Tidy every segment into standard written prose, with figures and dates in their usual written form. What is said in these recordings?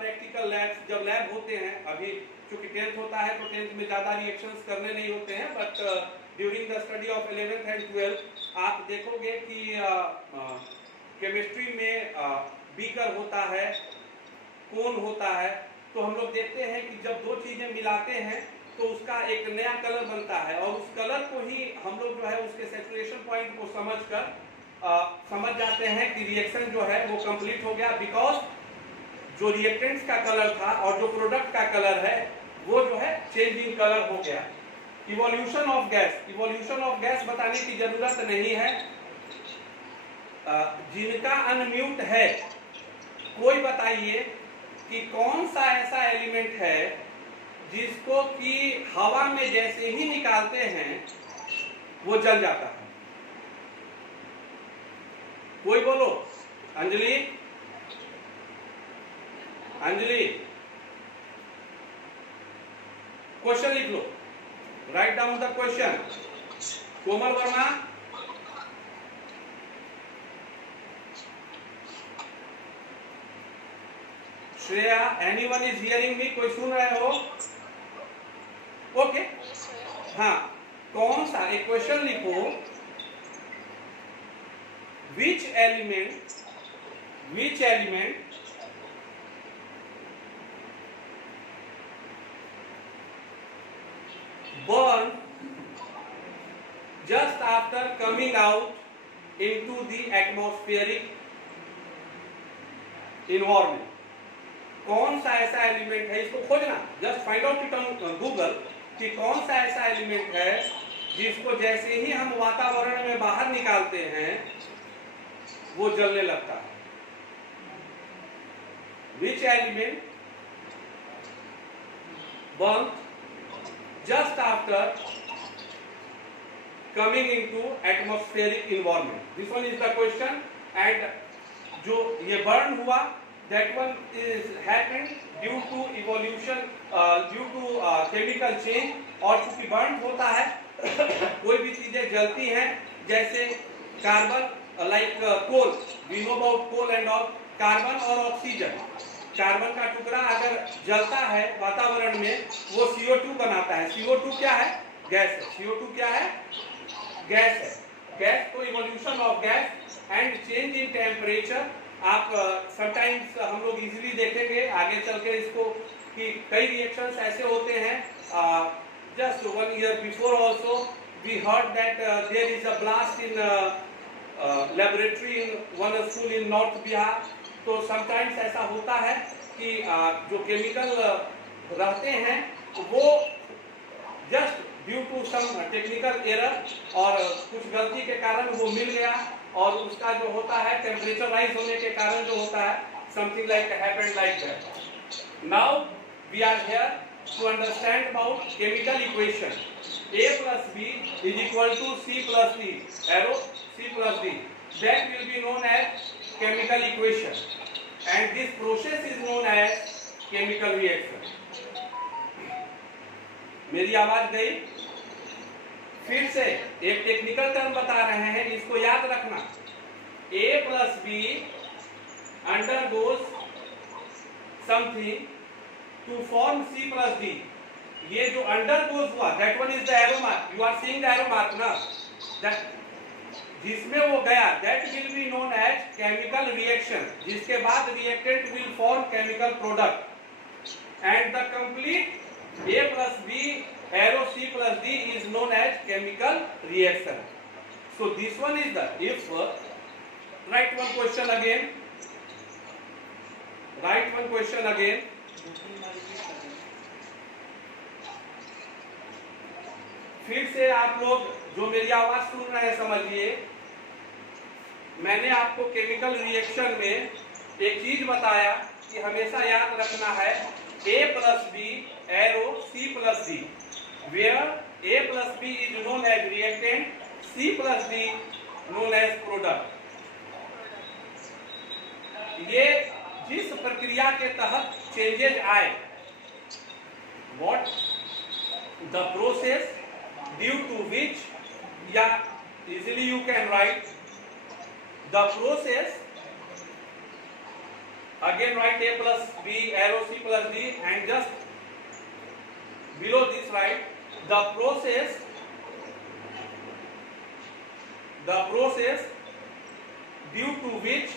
Practical labs, जब lab होते हैं, अभी चूंकि 10th होता है तो 10th में ज़्यादा रिएक्शंस करने नहीं होते हैं, but during the study of 11th and 12th आप देखोगे कि केमिस्ट्री में बीकर होता है, कोन होता है, तो हम लोग देखते हैं कि जब दो चीज़ें मिलाते हैं तो उसका एक नया कलर बनता है, और उस कलर को ही हम लोग जो है उसके सैचुरेशन पॉइंट को समझकर समझ जाते हैं कि रिएक्शन जो है वो कंप्लीट हो गया, बिकॉज जो रिएक्टेंट्स का कलर था और जो प्रोडक्ट का कलर है वो जो है चेंज इन कलर हो गया। Evolution of gas, evolution of gas बताने की जरूरत नहीं है। जिनका अनम्यूट है कोई बताइए कि कौन सा ऐसा एलिमेंट है जिसको कि हवा में जैसे ही निकालते हैं वो जल जाता है? कोई बोलो। अंजलि, अंजलि क्वेश्चन लिख लो, write down the question. Komal Verma, Shreya, anyone is hearing me? कोई सुन रहे हो? ओके, हाँ, कौन सा एक क्वेश्चन लिखो, which element burn just after coming out into the atmospheric environment? कौन सा ऐसा एलिमेंट है, इसको खोजना, just find out it on Google कि कौन सा ऐसा एलिमेंट है जिसको जैसे ही हम वातावरण में बाहर निकालते हैं वो जलने लगता है। Which element burnt just after coming into atmospheric environment? This one is the question, and जो ये burn हुआ, that one is happened due to evolution, due to chemical change, और चूंकि burn होता है कोई भी चीजें जलती हैं, जैसे carbon, like coal, we know about coal and all, carbon और ऑक्सीजन, कार्बन का टुकड़ा अगर जलता है वातावरण में वो CO2 बनाता है। CO2 क्या है? गैस है। CO2 क्या है? गैस है। गैस को evolution of gas and change in temperature, आप समटाइम्स हम लोग इजीली देखेंगे आगे चल के इसको कि कई रिएक्शंस ऐसे होते हैं। Just 1 year before also we heard that there is a blast in laboratory in one school in North Bihar. तो समटाइम्स ऐसा होता है कि जो केमिकल रहते हैं वो just due to some technical error और कुछ गलती के कारण वो मिल गया, और उसका जो होता है टेम्परेचर राइज होने के कारण जो होता है something like happened like that. Now we are here to understand about chemical equation. A plus B is equal to C plus D, arrow C plus D, that will be known as chemical equation, and this process is known as chemical reaction. मेरी आवाज गई? फिर से एक technical term बता रहे हैं, इसको याद रखना। A plus B undergoes something to form C plus D. ये जो अंडरगोज हुआ, that one is the arrow mark. You are seeing the arrow mark ना? That जिसमें वो गया, that will be known as chemical reaction. जिसके बाद reactant will form chemical product, and the complete A plus B arrow C plus D is known as chemical reaction. So this one is the, if write one question again. Write one question again. फिर से आप लोग जो मेरी आवाज सुन रहे हैं समझिए, मैंने आपको केमिकल रिएक्शन में एक चीज बताया कि हमेशा याद रखना है A plus B arrow C plus D, where A plus B is known as reactant, C plus D known as product. ये जिस प्रक्रिया के तहत चेंजेज आए, what the process due to which, या easily you can write the process, again write A plus B, arrow C plus D, and just below this write the process due to which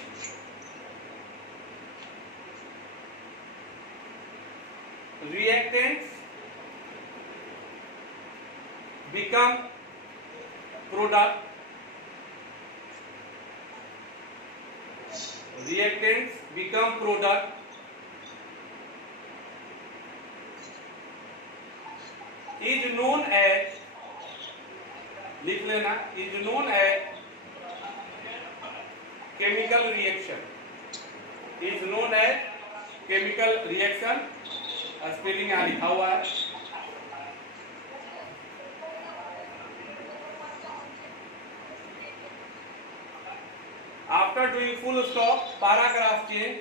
reactants become product, is known as, लिख लेना, is known as chemical reaction, spelling यहाँ लिखा हुआ है। After doing full stop, paragraph change,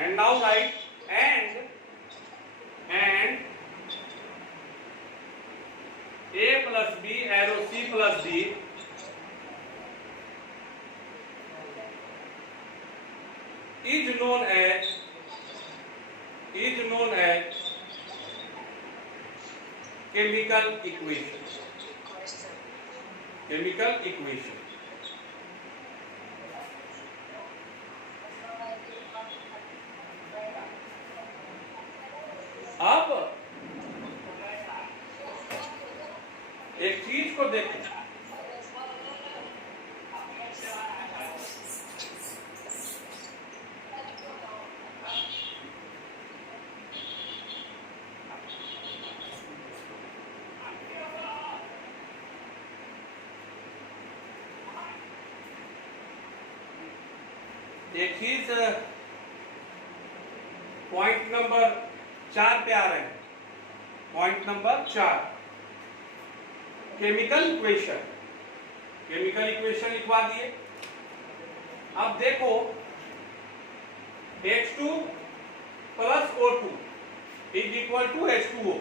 and now write and A plus B, arrow C plus D is known as chemical equation. अब एक चीज को देखें, एक चीज पॉइंट नंबर 4 पे आ रहे हैं। पॉइंट नंबर 4 केमिकल इक्वेशन लिखवा दिए। अब देखो H2 plus O2 is equal to H2O,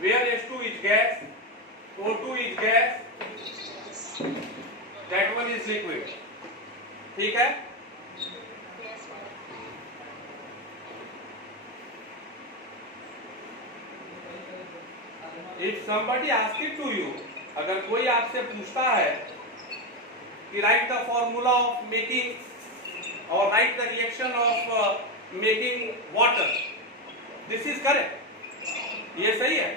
where H2 is gas, O2 is gas, that one is liquid। ठीक है, If somebody asks it to you, अगर कोई आपसे पूछता है कि write the formula of making or write the reaction of making water, this is correct, ये सही है।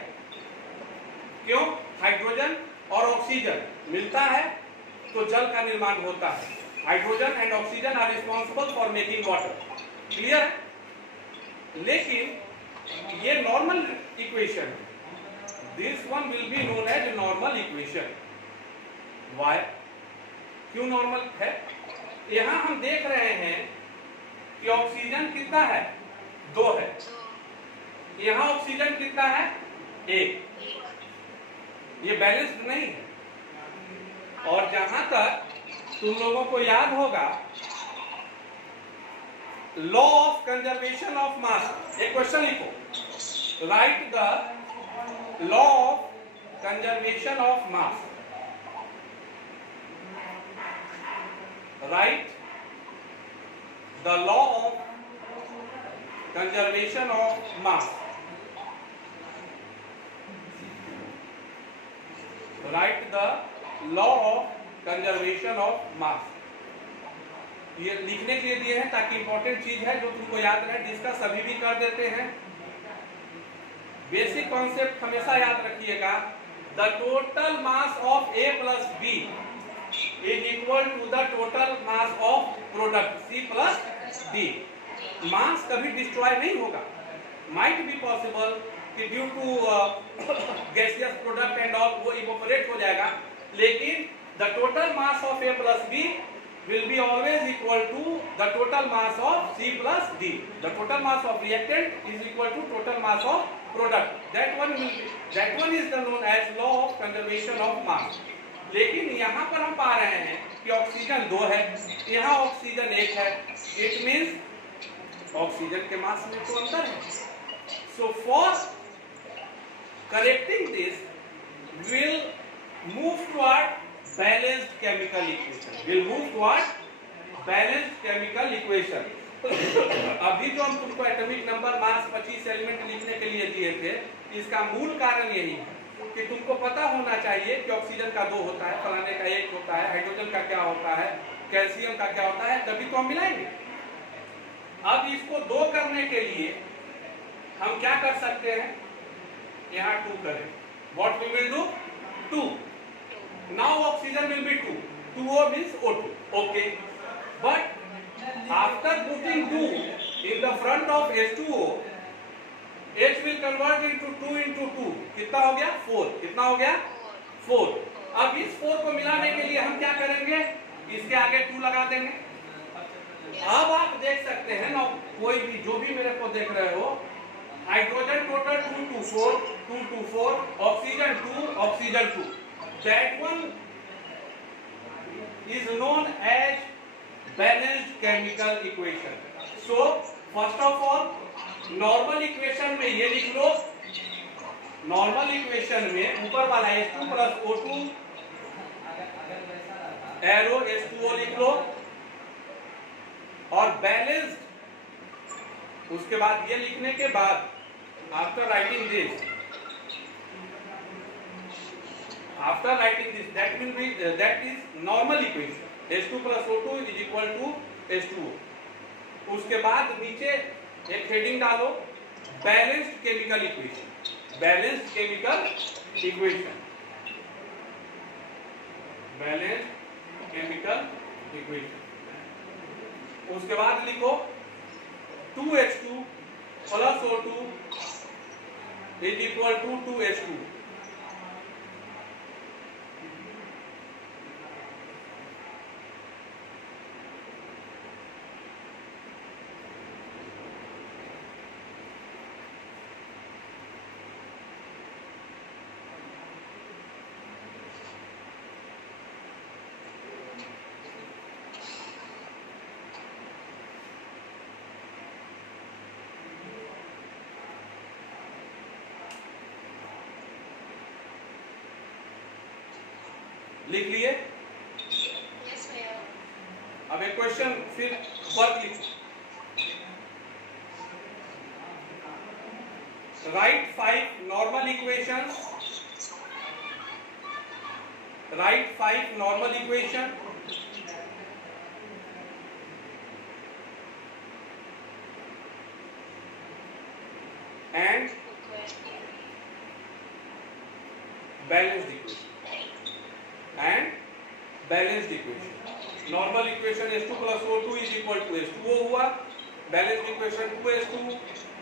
क्यों? हाइड्रोजन और ऑक्सीजन मिलता है तो जल का निर्माण होता है। Hydrogen and oxygen are responsible for making water, clear है? लेकिन ये नॉर्मल इक्वेशन है, this one will be known as normal equation. Why? क्यों नॉर्मल है? यहां हम देख रहे हैं कि ऑक्सीजन कितना है? 2 है। यहां ऑक्सीजन कितना है? 1। ये बैलेंस्ड नहीं है। और जहां तक तुम लोगों को याद होगा law of conservation of mass, एक क्वेश्चन लिखो, right the law of conservation of mass, right the law of conservation of mass, right the law of conservation of mass. ये लिखने के लिए दिए हैं ताकि इंपॉर्टेंट चीज है जो तुमको याद रहे, डिस्कस अभी भी कर देते हैं। बेसिक कॉन्सेप्ट हमेशा याद रखिएगा, the total mass of A plus B is equal to the total mass of product C plus D। Mass कभी डिस्ट्रॉय नहीं होगा, माइट बी पॉसिबल कि due to gaseous product and all वो evaporate हो जाएगा, लेकिन the total mass of A plus B will be always equal to the total mass of C plus D. The total mass of reactant is equal to total mass of product. That one is the known as law of conservation of mass. लेकिन यहाँ पर हम पा रहे हैं कि oxygen 2 है, यहाँ ऑक्सीजन 1 है। It means ऑक्सीजन के मास में तो अंतर है। So for correcting this, we will move toward balanced chemical equation. We'll move toward balanced chemical equation. अभी जो हम तुमको एटॉमिक नंबर मास 25 एलिमेंट लिखने के लिए दिए थे, इसका मूल कारण यही है कि तुमको पता होना चाहिए कि ऑक्सीजन का 2 होता है, फलाने का 1 होता है, हाइड्रोजन का क्या होता है, कैल्शियम का क्या होता है, तभी तो हम मिलाएंगे। अब इसको 2 करने के लिए हम क्या कर सकते हैं, यहाँ 2 करें। What we will do? 2. Now oxygen will be 2. 2O means O2. Okay. But after putting 2 in the front of H2O, H will convert into 2 into 2. कितना हो गया? 4. कितना हो गया? 4. अब इस 4 को मिलाने के लिए हम क्या करेंगे? इसके आगे 2 लगा देंगे। अब आप देख सकते हैं ना, कोई भी जो भी मेरे को देख रहे हो, hydrogen total 2 to 4, 2 to 4, oxygen 2, oxygen 2. That one is known as balanced chemical equation. So first of all, normal equation में ये लिख लो, नॉर्मल इक्वेशन में ऊपर वाला H2 plus O2 arrow H2O लिख लो, और बैलेंस्ड उसके बाद ये लिखने के बाद after writing this that will be that is normal equation. H2 plus O2 is equal to H2O. उसके बाद नीचे एक हेडिंग डालो, balanced chemical equation, balanced chemical equation, balanced chemical equation. उसके बाद लिखो 2H2 plus O2 is equal to 2H2। लिख लिए? Yes, ma'am. अब एक क्वेश्चन फिर वर्क लिखो। Right 5 normal equations, right 5 normal equation and balanced equation and balanced equation. Normal equation H2 plus O2 is equal to H2O हुआ, balanced equation 2H2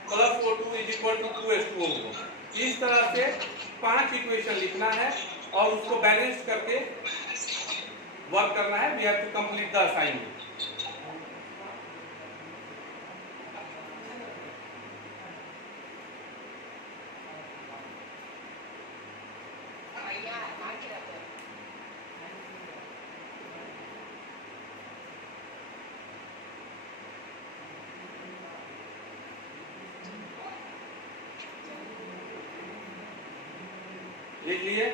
plus O2 is equal to 2H2O हुआ। इस तरह से 5 equation लिखना है और उसको balance करके वर्क करना है। We have to complete the assignment. Yeah, I get up there. लिख लिए?